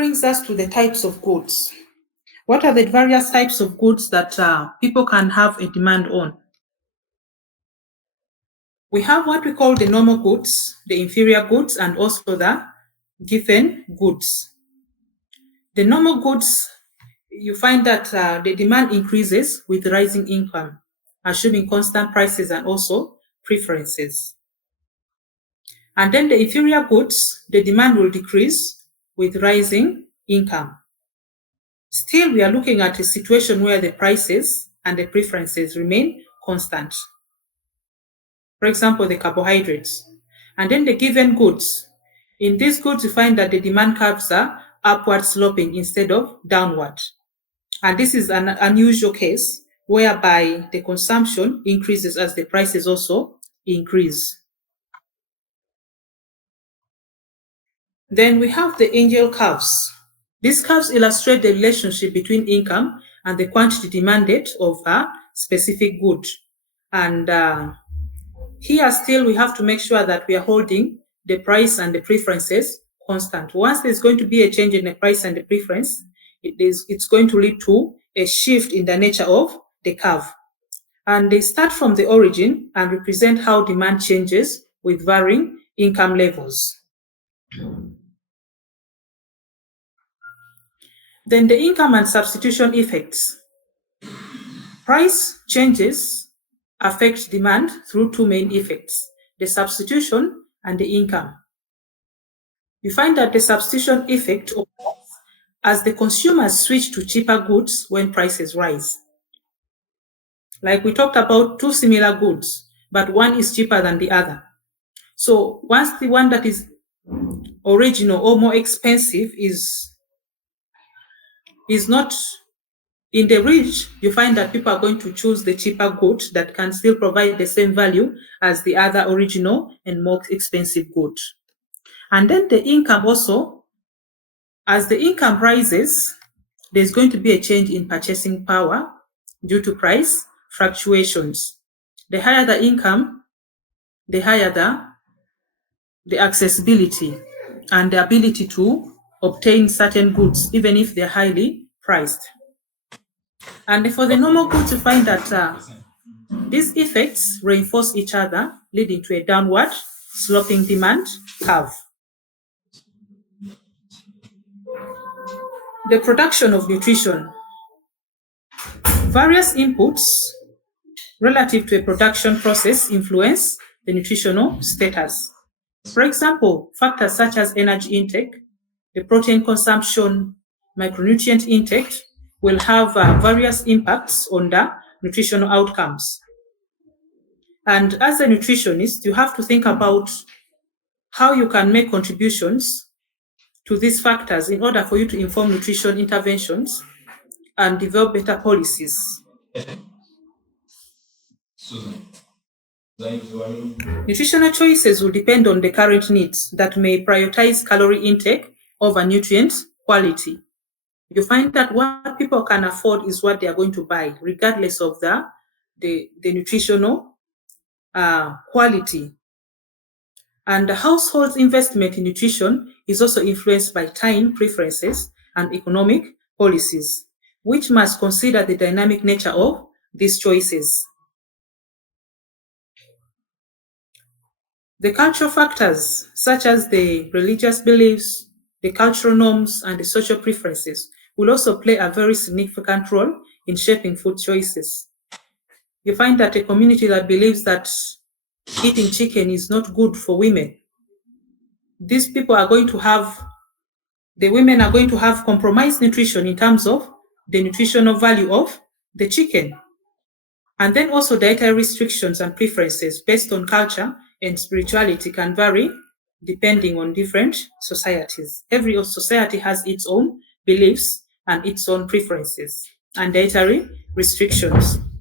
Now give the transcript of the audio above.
brings us to the types of goods. What are the various types of goods that people can have a demand on? We have what we call the normal goods, the inferior goods, and also the given goods. The normal goods, you find that the demand increases with rising income, assuming constant prices and also preferences. And then the inferior goods, the demand will decrease with rising income. Still, we are looking at a situation where the prices and the preferences remain constant. For example, the carbohydrates. And then the given goods. In these goods, you find that the demand curves are upward sloping instead of downward. And this is an unusual case whereby the consumption increases as the prices also increase. Then we have the Endel curves. These curves illustrate the relationship between income and the quantity demanded of a specific good. And here still we have to make sure that we are holding the price and the preferences constant. Once there's going to be a change in the price and the preference, it's going to lead to a shift in the nature of the curve. And they start from the origin and represent how demand changes with varying income levels. Then the income and substitution effects. Price changes affect demand through two main effects, the substitution and the income. You find that the substitution effect occurs as the consumers switch to cheaper goods when prices rise. Like we talked about two similar goods, but one is cheaper than the other. So once the one that is original or more expensive is not in the reach, you find that people are going to choose the cheaper good that can still provide the same value as the other original and more expensive good. And then the income also, as the income rises, there's going to be a change in purchasing power due to price fluctuations. The higher the income, the higher the accessibility and the ability to obtain certain goods, even if they're highly priced. And for the normal goods, you find that these effects reinforce each other, leading to a downward sloping demand curve. The production of nutrition. Various inputs relative to a production process influence the nutritional status. For example, factors such as energy intake, the protein consumption, micronutrient intake will have various impacts on the nutritional outcomes. And as a nutritionist, you have to think about how you can make contributions to these factors in order for you to inform nutrition interventions and develop better policies. Nutritional choices will depend on the current needs that may prioritize calorie intake over nutrient quality. You find that what people can afford is what they are going to buy, regardless of the nutritional quality. And the household's investment in nutrition is also influenced by time preferences and economic policies, which must consider the dynamic nature of these choices. The cultural factors, such as the religious beliefs, the cultural norms, and the social preferences, will also play a very significant role in shaping food choices. You find that a community that believes that eating chicken is not good for women, these people are going to have, the women are going to have compromised nutrition in terms of the nutritional value of the chicken. And then also dietary restrictions and preferences based on culture and spirituality can vary depending on different societies. Every society has its own beliefs and its own preferences and dietary restrictions.